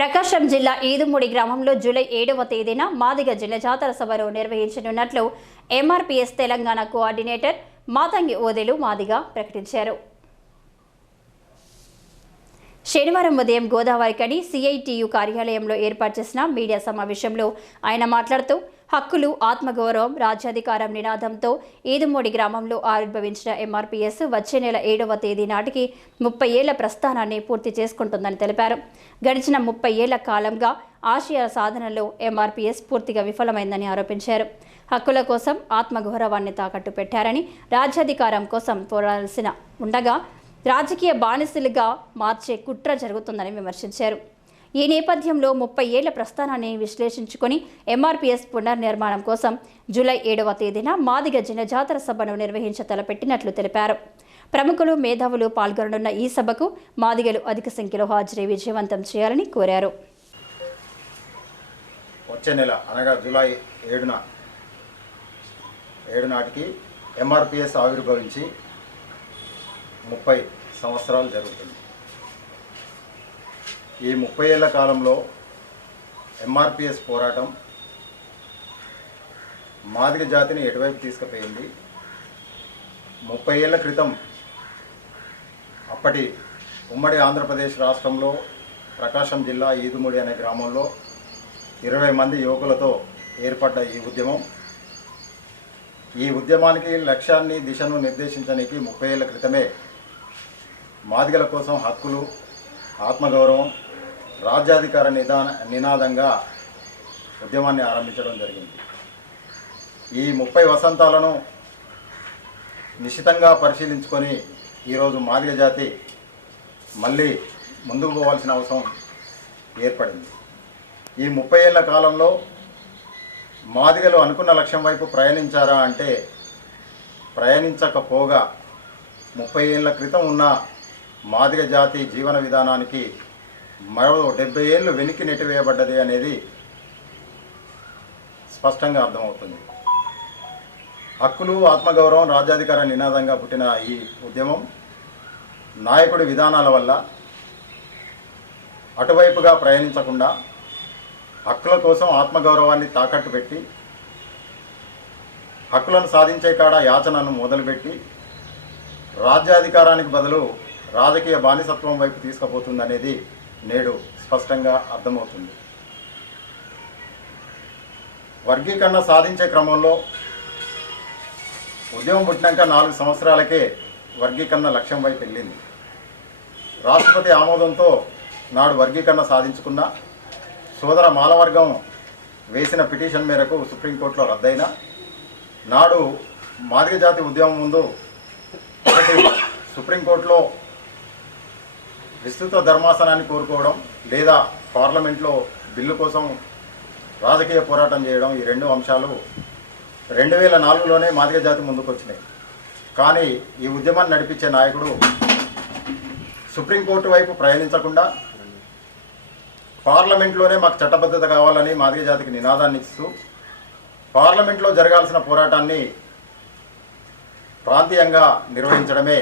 ప్రకాశం జిల్లా ఈదుమూడి గ్రామంలో జూలై ఏడవ తేదీన మాదిగ జిల్లా జాతర సభను నిర్వహించనున్నట్లు ఎంఆర్పీఎస్ తెలంగాణ కోఆర్డినేటర్ మాతంగి ఓదెలు మాదిగ ప్రకటించారు. శనివారం ఉదయం గోదావరికని సిఐటియు కార్యాలయంలో ఏర్పాటు చేసిన మీడియా సమావేశంలో ఆయన మాట్లాడుతూ హక్కులు ఆత్మగౌరవం రాజ్యాధికారం నినాదంతో ఈదుమూడి గ్రామంలో ఆవిర్భవించిన ఎంఆర్పీఎస్ వచ్చే నెల ఏడవ తేదీ నాటికి ముప్పై ఏళ్ళ ప్రస్థానాన్ని పూర్తి చేసుకుంటుందని తెలిపారు. గడిచిన ముప్పై ఏళ్ళ కాలంగా ఆశయాల సాధనలో ఎంఆర్పీఎస్ పూర్తిగా విఫలమైందని ఆరోపించారు. హక్కుల కోసం ఆత్మగౌరవాన్ని తాకట్టు పెట్టారని రాజ్యాధికారం కోసం పోరాడాల్సిన ఉండగా రాజకీయ బానిసలుగా మార్చే కుట్ర జరుగుతుందని విమర్శించారు. ఈ నేపథ్యంలో ముప్పై ఏళ్ళ ప్రస్థానాన్ని విశ్లేషించుకొని ఎంఆర్పీఎస్ పునర్నిర్మాణం కోసం జూలై ఏడవ తేదీన మాదిగ జనజాతర సభను నిర్వహించ తలపెట్టినట్లు తెలిపారు. ప్రముఖులు మేధావులు పాల్గొననున్న ఈ సభకు మాదిగలు అధిక సంఖ్యలో హాజరై విజయవంతం చేయాలని కోరారు. వచ్చే నెల అనగా జూలై ఏడున ఏడు నాటికి ఎంఆర్పిఎస్ ఆవిర్భవించి ముప్పై సంవత్సరాలు జరుగుతుంది. ఈ ముప్పై ఏళ్ళ కాలంలో ఎంఆర్పిఎస్ పోరాటం మాదిగ జాతిని ఎటువైపు తీసుకుపోయింది? ముప్పై ఏళ్ళ క్రితం అప్పటి ఉమ్మడి ఆంధ్రప్రదేశ్ రాష్ట్రంలో ప్రకాశం జిల్లా ఈదుముడి అనే గ్రామంలో ఇరవై మంది యువకులతో ఏర్పడ్డ ఈ ఉద్యమం. ఈ ఉద్యమానికి లక్ష్యాన్ని దిశను నిర్దేశించడానికి ముప్పై ఏళ్ళ క్రితమే మాదిగల కోసం హక్కులు ఆత్మగౌరవం రాజ్యాధికార నిదాన నినాదంగా ఉద్యమాన్ని ఆరంభించడం జరిగింది. ఈ ముప్పై వసంతాలను నిశితంగా పరిశీలించుకొని ఈరోజు మాదిగ జాతి మళ్ళీ ముందుకు పోవాల్సిన అవసరం ఏర్పడింది. ఈ ముప్పై ఏళ్ళ కాలంలో మాదిగలు అనుకున్న లక్ష్యం వైపు ప్రయాణించారా అంటే ప్రయాణించకపోగా ముప్పై ఏళ్ళ క్రితం ఉన్న మాదిగ జాతి జీవన విధానానికి మరో డెబ్బై ఏళ్ళు వెనక్కి నెట్టివేయబడ్డది అనేది స్పష్టంగా అర్థమవుతుంది. హక్కులు ఆత్మగౌరవం రాజ్యాధికార నినాదంగా పుట్టిన ఈ ఉద్యమం నాయకుడి విధానాల వల్ల అటువైపుగా ప్రయాణించకుండా హక్కుల కోసం ఆత్మగౌరవాన్ని తాకట్టు పెట్టి హక్కులను సాధించే కాడ యాచనను మొదలుపెట్టి రాజ్యాధికారానికి బదులు రాజకీయ బానిసత్వం వైపు తీసుకుపోతుందనేది నేడు స్పష్టంగా అర్థమవుతుంది. వర్గీకరణ సాధించే క్రమంలో ఉద్యమం పుట్టినాక నాలుగు సంవత్సరాలకే వర్గీకరణ లక్ష్యం వైపు వెళ్ళింది. రాష్ట్రపతి ఆమోదంతో నాడు వర్గీకరణ సాధించుకున్న సోదర మాలవర్గం వేసిన పిటిషన్ మేరకు సుప్రీంకోర్టులో రద్దయిన నాడు మాదిగ జాతి ఉద్యమం ముందు ఒకటి సుప్రీంకోర్టులో విస్తృత ధర్మాసనాన్ని కోరుకోవడం లేదా పార్లమెంట్లో బిల్లు కోసం రాజకీయ పోరాటం చేయడం ఈ రెండు అంశాలు రెండు వేల నాలుగులోనే మాదిగ జాతి ముందుకు వచ్చినాయి కానీ ఈ ఉద్యమాన్ని నడిపించే నాయకుడు సుప్రీంకోర్టు వైపు ప్రయాణించకుండా పార్లమెంట్లోనే మాకు చట్టబద్ధత కావాలని మాదిగ జాతికి నినాదాన్ని ఇస్తూ పార్లమెంట్లో జరగాల్సిన పోరాటాన్ని ప్రాంతీయంగా నిర్వహించడమే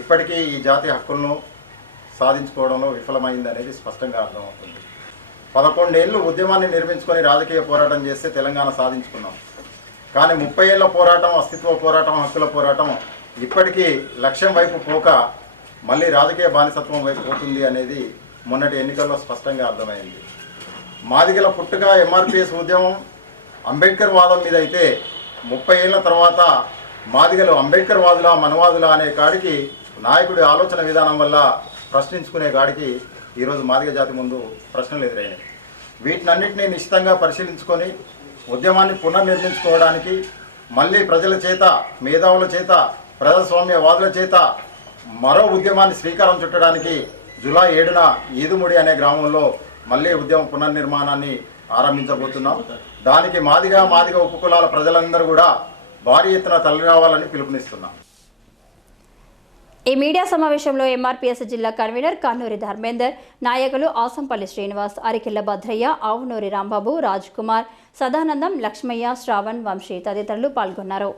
ఇప్పటికీ ఈ జాతి హక్కులను సాధించుకోవడంలో విఫలమైంది అనేది స్పష్టంగా అర్థమవుతుంది. పదకొండేళ్ళు ఉద్యమాన్ని నిర్మించుకొని రాజకీయ పోరాటం చేస్తే తెలంగాణ సాధించుకున్నాం. కానీ ముప్పై ఏళ్ళ పోరాటం అస్తిత్వ పోరాటం హక్కుల పోరాటం ఇప్పటికీ లక్ష్యం వైపు పోక మళ్ళీ రాజకీయ బానిసత్వం వైపు పోతుంది అనేది మొన్నటి ఎన్నికల్లో స్పష్టంగా అర్థమైంది. మాదిగల పుట్టుక ఎంఆర్పిఎస్ ఉద్యమం అంబేద్కర్ వాదం మీద అయితే ముప్పై ఏళ్ళ తర్వాత మాదిగలు అంబేద్కర్ వాదులా మనవాదులా అనే కాడికి నాయకుడి ఆలోచన విధానం వల్ల ప్రశ్నించుకునే గాడికి ఈరోజు మాదిగ జాతి ముందు ప్రశ్నలు ఎదురైనాయి వీటినన్నింటినీ నిశ్చితంగా పరిశీలించుకొని ఉద్యమాన్ని పునర్నిర్మించుకోవడానికి మళ్ళీ ప్రజల చేత మేధావుల చేత ప్రజాస్వామ్యవాదుల చేత మరో ఉద్యమాన్ని శ్రీకారం చుట్టడానికి జూలై ఏడున ఈదుముడి అనే గ్రామంలో మళ్ళీ ఉద్యమ పునర్నిర్మాణాన్ని ఆరంభించబోతున్నాం. దానికి మాదిగా మాదిగ ఉపకులాల ప్రజలందరూ కూడా భారీ ఎత్తున తల్లి రావాలని పిలుపునిస్తున్నాం. ఈ మీడియా సమావేశంలో ఎంఆర్పీఎస్ జిల్లా కన్వీనర్ కన్నూరి ధర్మేందర్ నాయకులు ఆసంపల్లి శ్రీనివాస్ అరికిల్ల భద్రయ్య ఆవునూరి రాంబాబు రాజ్ కుమార్ సదానందం లక్ష్మయ్య శ్రావణ్ వంశీ తదితరులు పాల్గొన్నారు.